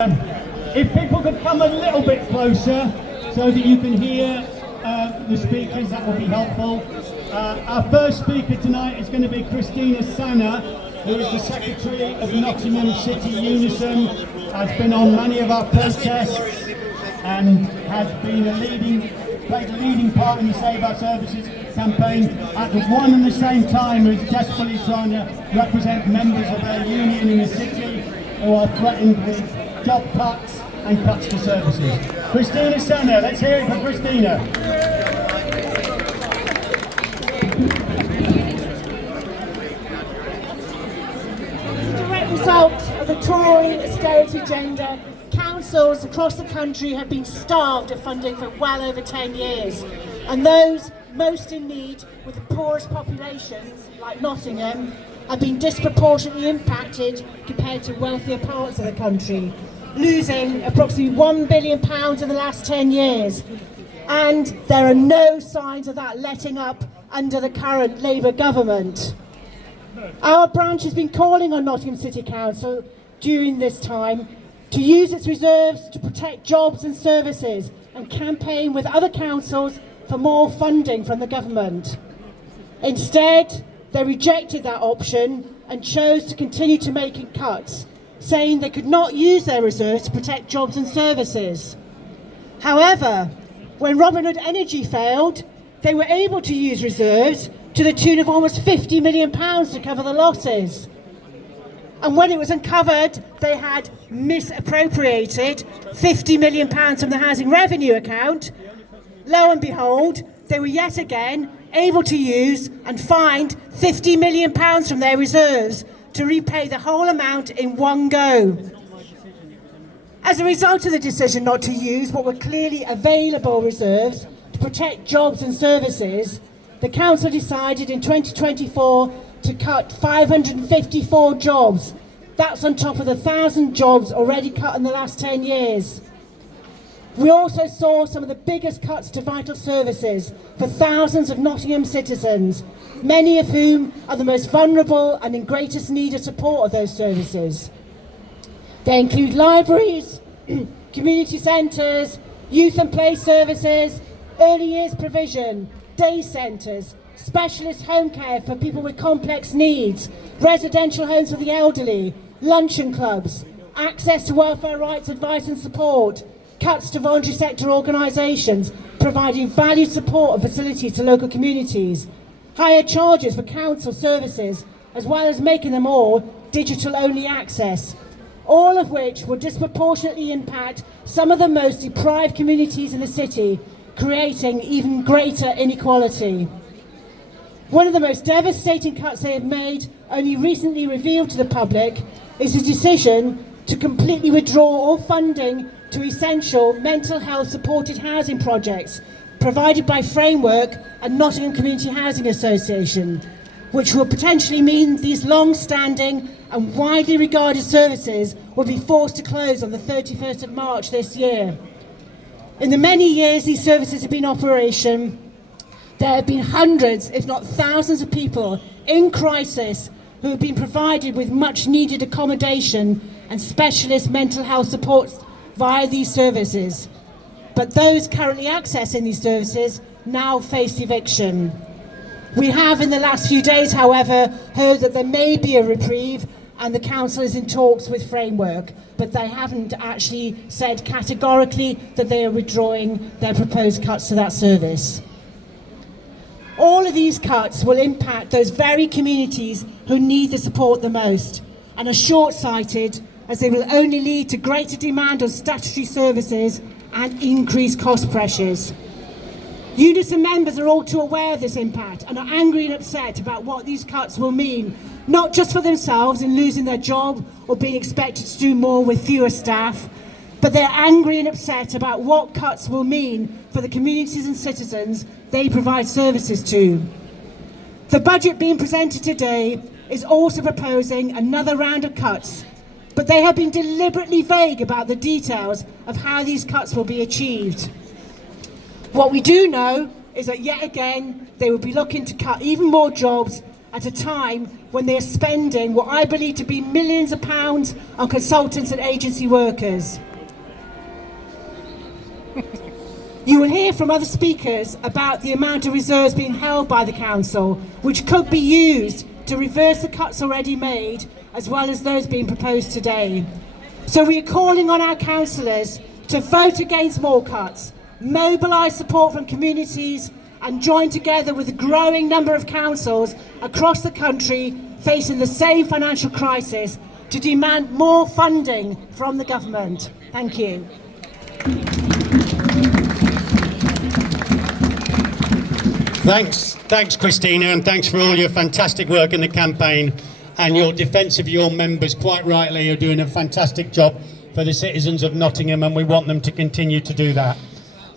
If people could come a little bit closer so that you can hear the speakers, that will be helpful. Our first speaker tonight is going to be Christina Sanna, who is the Secretary of Nottingham City Unison, has been on many of our protests and has been played a leading part in the Save Our Services campaign at one and the same time as desperately trying to represent members of their union in the city who are threatened with job cuts and cuts to services. Christina Sanna, let's hear it for Christina. As a direct result of the Tory austerity agenda, councils across the country have been starved of funding for well over 10 years, and those most in need, with the poorest populations like Nottingham, have been disproportionately impacted compared to wealthier parts of the country, losing approximately £1 billion in the last 10 years. And there are no signs of that letting up under the current Labour government. Our branch has been calling on Nottingham City Council during this time to use its reserves to protect jobs and services and campaign with other councils for more funding from the government. Instead, they rejected that option and chose to continue to make cuts, saying they could not use their reserves to protect jobs and services. However, when Robin Hood Energy failed, they were able to use reserves to the tune of almost £50 million to cover the losses. And when it was uncovered they had misappropriated £50 million from the housing revenue account, lo and behold, they were yet again able to use and find £50 million from their reserves to repay the whole amount in one go. As a result of the decision not to use what were clearly available reserves to protect jobs and services, the council decided in 2024 to cut 554 jobs. That's on top of the 1,000 jobs already cut in the last 10 years. We also saw some of the biggest cuts to vital services for thousands of Nottingham citizens, many of whom are the most vulnerable and in greatest need of support of those services. They include libraries, community centres, youth and play services, early years provision, day centres, specialist home care for people with complex needs, residential homes for the elderly, luncheon clubs, access to welfare rights, advice and support, cuts to voluntary sector organisations, providing valued support and facilities to local communities, higher charges for council services, as well as making them all digital-only access, all of which will disproportionately impact some of the most deprived communities in the city, creating even greater inequality. One of the most devastating cuts they have made, only recently revealed to the public, is the decision to completely withdraw all funding to essential mental health supported housing projects provided by Framework and Nottingham Community Housing Association, which will potentially mean these long-standing and widely regarded services will be forced to close on the 31st of March this year. In the many years these services have been in operation, there have been hundreds, if not thousands of people in crisis who have been provided with much needed accommodation and specialist mental health support via these services. But those currently accessing these services now face eviction. We have in the last few days, however, heard that there may be a reprieve and the council is in talks with Framework, but they haven't actually said categorically that they are withdrawing their proposed cuts to that service. All of these cuts will impact those very communities who need the support the most and are short-sighted, as they will only lead to greater demand on statutory services and increased cost pressures. Unison members are all too aware of this impact and are angry and upset about what these cuts will mean, not just for themselves in losing their job or being expected to do more with fewer staff, but they're angry and upset about what cuts will mean for the communities and citizens they provide services to. The budget being presented today is also proposing another round of cuts, but they have been deliberately vague about the details of how these cuts will be achieved. What we do know is that yet again they will be looking to cut even more jobs at a time when they're spending what I believe to be millions of pounds on consultants and agency workers. You will hear from other speakers about the amount of reserves being held by the council, which could be used to reverse the cuts already made, as well as those being proposed today. So we are calling on our councillors to vote against more cuts, mobilise support from communities, and join together with a growing number of councils across the country facing the same financial crisis to demand more funding from the government. Thank you. Thanks Christina, and thanks for all your fantastic work in the campaign and your defence of your members. Quite rightly, you're doing a fantastic job for the citizens of Nottingham, and we want them to continue to do that.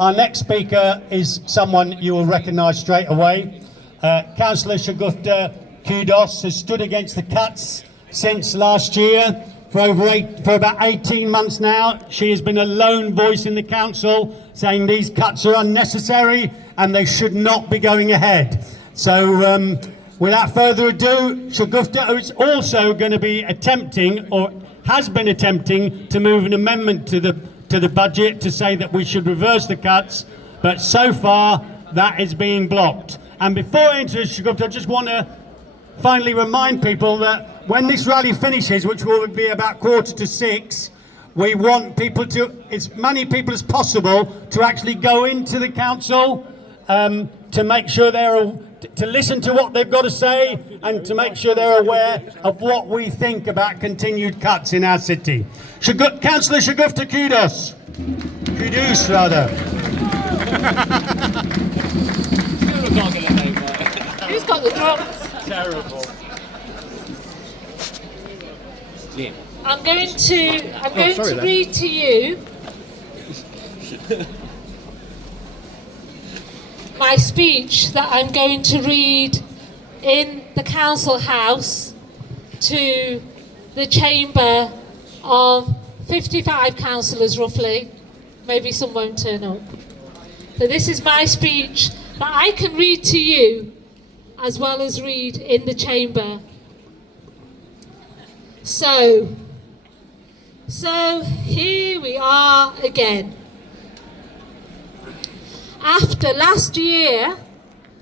Our next speaker is someone you will recognise straight away. Councillor Shuguftah Quddoos has stood against the cuts since last year. For about 18 months now, she has been a lone voice in the council saying these cuts are unnecessary and they should not be going ahead. So without further ado, Shuguftah is also going to be attempting, or has been attempting, to move an amendment to the budget to say that we should reverse the cuts, but so far that is being blocked. And before I introduce Shuguftah, I just want to finally remind people that when this rally finishes, which will be about 5:45, we want people to, as many people as possible, to actually go into the council to make sure to listen to what they've got to say and to make sure they're aware of what we think about continued cuts in our city. Councillor Shuguftah Quddoos. Quddoos, rather. Who's got the drums? Terrible. I'm going to read to you my speech that I'm going to read in the council house to the chamber of 55 councillors roughly. Maybe some won't turn up. So this is my speech that I can read to you as well as read in the chamber. So here we are again. After last year,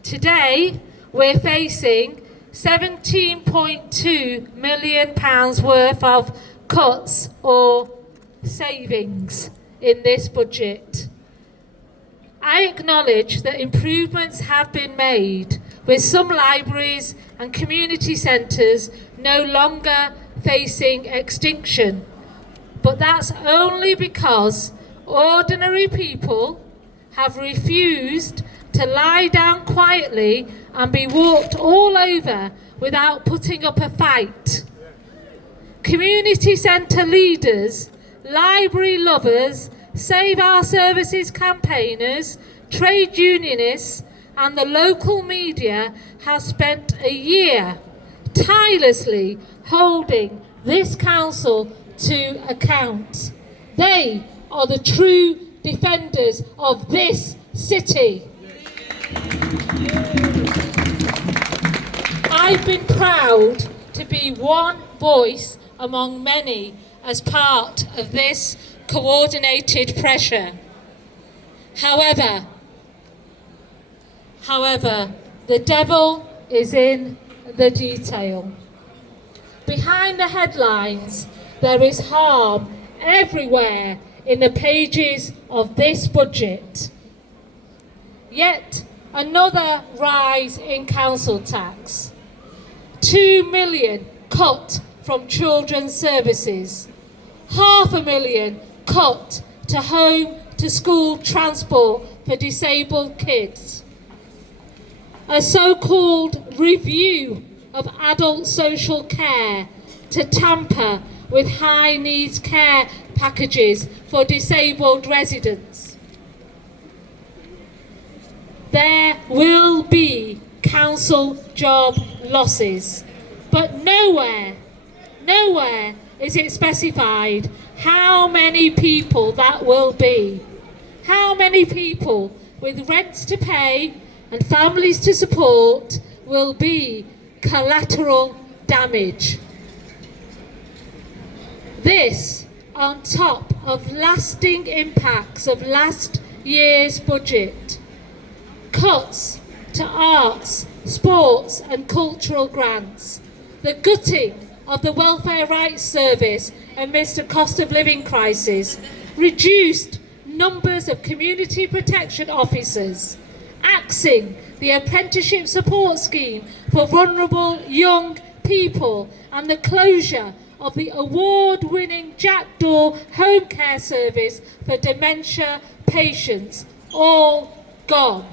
today we're facing £17.2 million worth of cuts or savings in this budget. I acknowledge that improvements have been made, with some libraries and community centres no longer facing extinction. But that's only because ordinary people have refused to lie down quietly and be walked all over without putting up a fight. Community centre leaders, library lovers, Save Our Services campaigners, trade unionists and the local media have spent a year tirelessly holding this council to account. They are the true defenders of this city. I've been proud to be one voice among many as part of this coordinated pressure. However, the devil is in the detail. Behind the headlines, there is harm everywhere in the pages of this budget. Yet another rise in council tax. 2 million cut from children's services. £500,000 cut to home to school transport for disabled kids. A so-called review of adult social care to tamper with high needs care packages for disabled residents. There will be council job losses, but nowhere is it specified how many people that will be. How many people with rents to pay and families to support will be collateral damage. This on top of lasting impacts of last year's budget. Cuts to arts, sports and cultural grants. The gutting of the Welfare Rights Service amidst a cost of living crisis. Reduced numbers of community protection officers. Axing the apprenticeship support scheme for vulnerable young people and the closure of the award-winning Jackdaw home care service for dementia patients, all gone.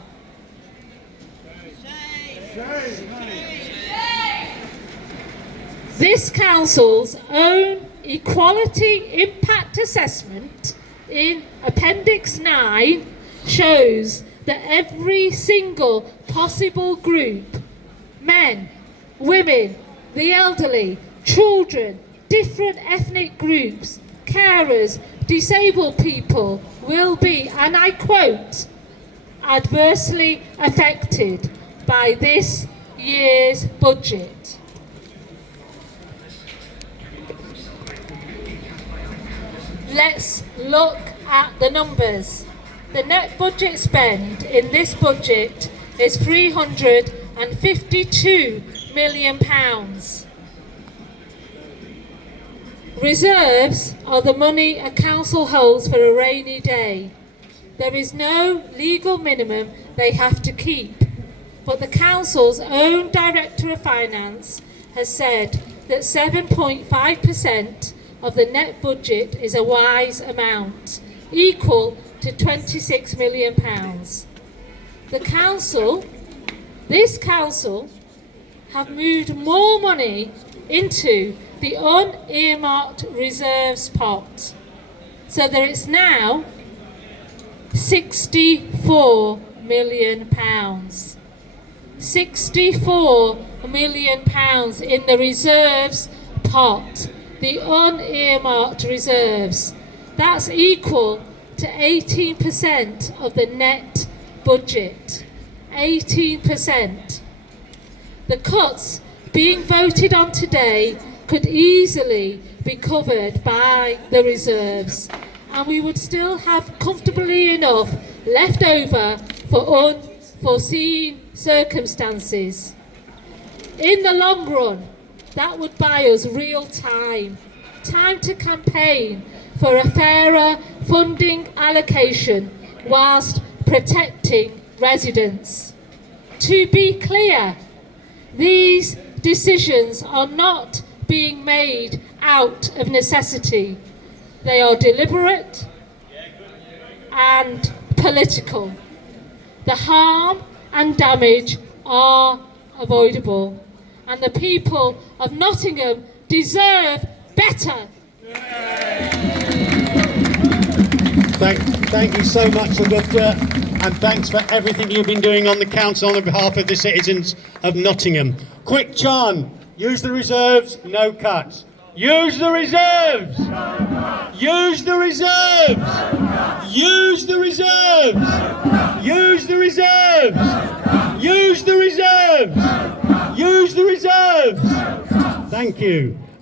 This council's own equality impact assessment in Appendix 9 shows that every single possible group, men, women, the elderly, children, different ethnic groups, carers, disabled people will be, and I quote, adversely affected by this year's budget. Let's look at the numbers. The net budget spend in this budget is £352 million. Reserves are the money a council holds for a rainy day. There is no legal minimum they have to keep, but the council's own Director of Finance has said that 7.5% of the net budget is a wise amount, equal to £26 million. This council have moved more money into the unearmarked reserves pot, so that it's now £64 million. £64 million in the reserves pot, the unearmarked reserves. That's equal to 18% of the net budget. 18%. The cuts being voted on today could easily be covered by the reserves, and we would still have comfortably enough left over for unforeseen circumstances. In the long run, that would buy us real time to campaign for a fairer funding allocation whilst protecting residents. To be clear, these decisions are not being made out of necessity. They are deliberate and political. The harm and damage are avoidable, and the people of Nottingham deserve better. Thank you so much, Shuguftah, and thanks for everything you've been doing on the council on behalf of the citizens of Nottingham. Quick chant, use the reserves, no cuts. Use the reserves! Use the reserves! Use the reserves! Use the reserves! Use the reserves! Use the reserves! Thank you.